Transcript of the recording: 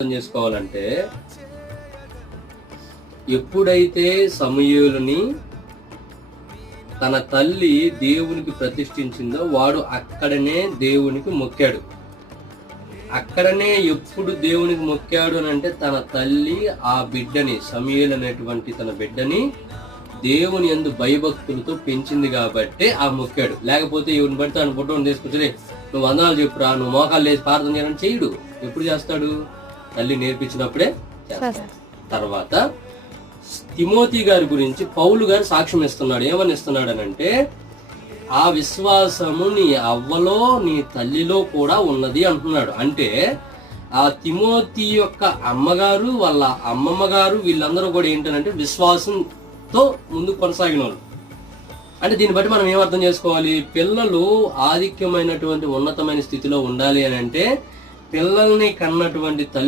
అర్థం చేసుకోవాలంటే, ఎప్పుడైతే సమూయేలుని తన తల్లి దేవునికి ప్రతిష్ఠించిందో వాడు అక్కడనే దేవునికి మొక్కాడు. అక్కడనే ఎప్పుడు దేవునికి మొక్కాడు అని అంటే, తన తల్లి ఆ బిడ్డని, సమూయేలు అనేటువంటి తన బిడ్డని దేవుని యందు భయభక్తులతో పెంచింది కాబట్టి ఆ మొక్కాడు. లేకపోతే ఎవరిని పడితే ఆయన ఫోటోని తీసుకొచ్చి నువ్వు వందనాలు చెప్పురా, నువ్వు మోకాలు లేచి ప్రార్థన చేయాలని చేయడు. ఎప్పుడు చేస్తాడు? తల్లి నేర్పించినప్పుడే చేస్తాడు. తర్వాత తిమోతి గారి గురించి పౌలు గారు సాక్ష్యం ఇస్తున్నాడు. ఏమని ఇస్తున్నాడు అని అంటే, ఆ విశ్వాసము నీ అవ్వలో నీ తల్లిలో కూడా ఉన్నది అంటున్నాడు. అంటే ఆ తిమోతి యొక్క అమ్మగారు, వాళ్ళ అమ్మమ్మ గారు, వీళ్ళందరూ కూడా ఏంటంటే విశ్వాసంతో ముందుకు కొనసాగిన వాళ్ళు. అంటే దీన్ని బట్టి మనం ఏమర్థం చేసుకోవాలి? పిల్లలు ఆధిక్యమైనటువంటి ఉన్నతమైన స్థితిలో ఉండాలి అని అంటే, పిల్లల్ని కన్నటువంటి తల్లి